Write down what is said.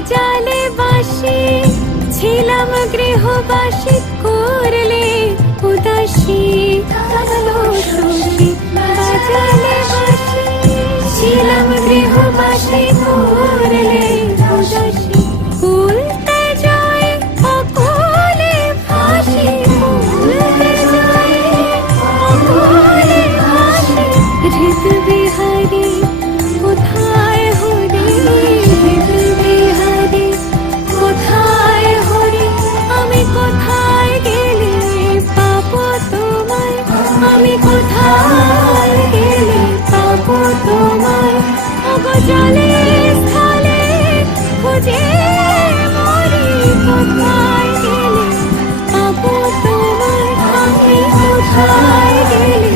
বাজালে বাঁশি ছিলাম গৃহবাসী করলে উদাসী কালো শশী বাজালে বাঁশি ছিলাম গৃহবাসী করলে উদাসী ভুলতে যায় অকলে ভাসি ভুলতে যায় অকলে ভাসি হৃদ বিহারী কোথায় হরি হৃদ বিহারী কোথায় হরি আমি কোথায় গেলে পাবো তোমায় আমি কোথায় গেলে পাবো তোমায় ওগো জলে স্থলে খুঁজে মরি কোথায় গেলে পাবো তোমায় আমি কোথায় গেলে